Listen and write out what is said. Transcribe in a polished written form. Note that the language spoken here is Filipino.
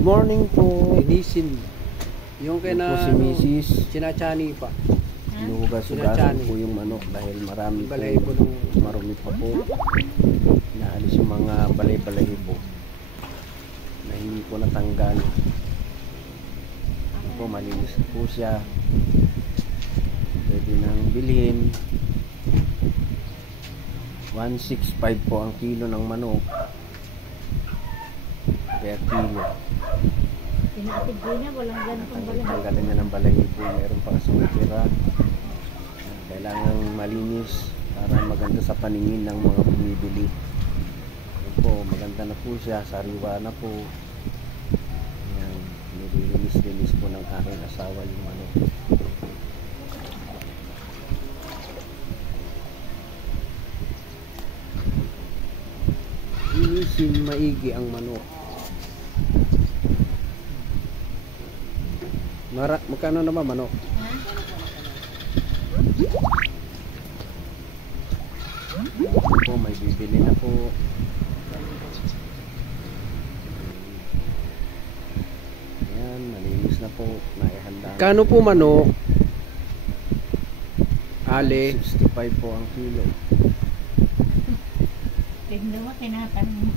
Good morning po. Linisin. Yung kaya na Si Mrs. sinachani pa. Inuhugas-hugasan po yung manok dahil marami Balay po po, nung marumi pa po. Inaalis yung mga balay-balahibo na hindi po natanggal. Ito po, malinis na po siya. Pwede nang bilhin. 165 po ang kilo ng manok. Per kilo. Pinaatid ko niya, walang ganitong balay. Tanggalan niya ng balahibo. Meron pa kasi tira. Kailangan malinis para maganda sa paningin ng mga bumibili. Yan po, maganda na po siya. Sariwa na po. Yan, nililinis-linis po ng aking asawa yung manok. Linisin maigi ang manok. Magkano na ba manok? Po, may bibili na po. Ayan, malinis na po. Naihanda. Kano po manok? Ale. 65 po ang kilo. Tignan mo, tinatanong mo.